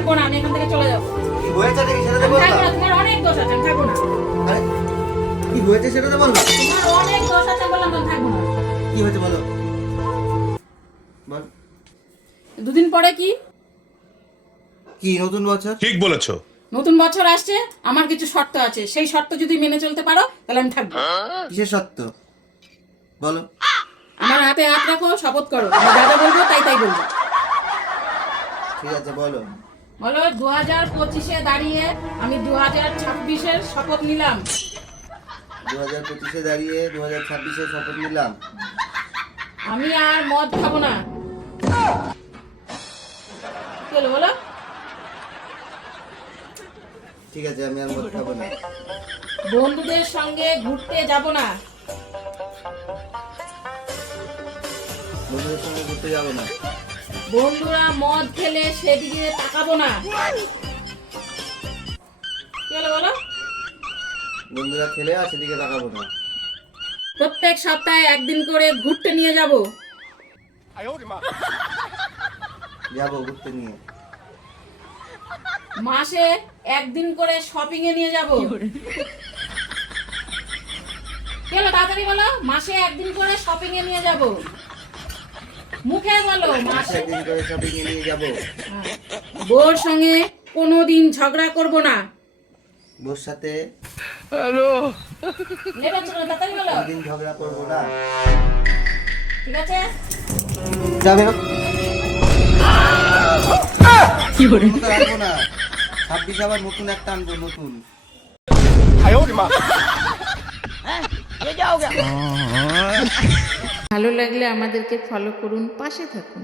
থাকবো না, আমি এখান থেকে চলে যাবো। কি হয়েছে নাকি সেটা তো বল না। তোমার অনেক দোষ আছে, আমি থাকবো না। আরে কি হয়েছে সেটা তো বল না। তোমার অনেক দোষ আছে বললাম, আমি থাকবো না। কি হয়েছে বলো বল। দুদিন পরে কি কি নতুন বছর? ঠিক বলেছো। নতুন বছর আসছে, আমার কিছু শর্ত আছে, সেই শর্ত যদি মেনে চলতে পারো তাহলে আমি থাকবো। কিসের সত্য বলো? আমার হাতে হাত রাখো, শপথ করো, আমি যা যা বলবো তাই তাই বলবো। ঠিক আছে বলো। বলো 2025-এ দাঁড়িয়ে আমি 2026-এর শপথ নিলাম। 2025-এ দাঁড়িয়ে 2026-এর শপথ নিলাম। আমি আর মদ খাবো না। কি হলো বলো? ঠিক আছে আমি আর মদ খাবো না। বন্ধুদের সঙ্গে ঘুরতে যাব না। বন্ধুদের সঙ্গে ঘুরতে যাবো না। বন্ধুরা মদ খেলে সেদিকে তাকাবো না। কি হলো বলো? বন্ধুরা খেলে আর সেদিকে তাকাবো না। প্রত্যেক সপ্তাহে একদিন করে ঘুরতে নিয়ে যাব। যাবো ঘুরতে নিয়ে। মাসে একদিন করে শপিং এ নিয়ে যাব। কি হলো তাড়াতাড়ি বলো? মাসে একদিন করে শপিং এ নিয়ে যাব। মুখে বলো মাসে একদিন করে শপিং এ নিয়ে যাবো। বউর সঙ্গে কোনোদিন ঝগড়া করব না। বউর সাথে নেবে চলো তাড়াতাড়ি বলো। কোনদিন ঝগড়া করবো না। ঠিক আছে? যাবে কি করে? রাখবো না। 26 আবার নতুন একটা আনবো নতুন। ভালো লাগলে আমাদেরকে ফলো করুন, পাশে থাকুন।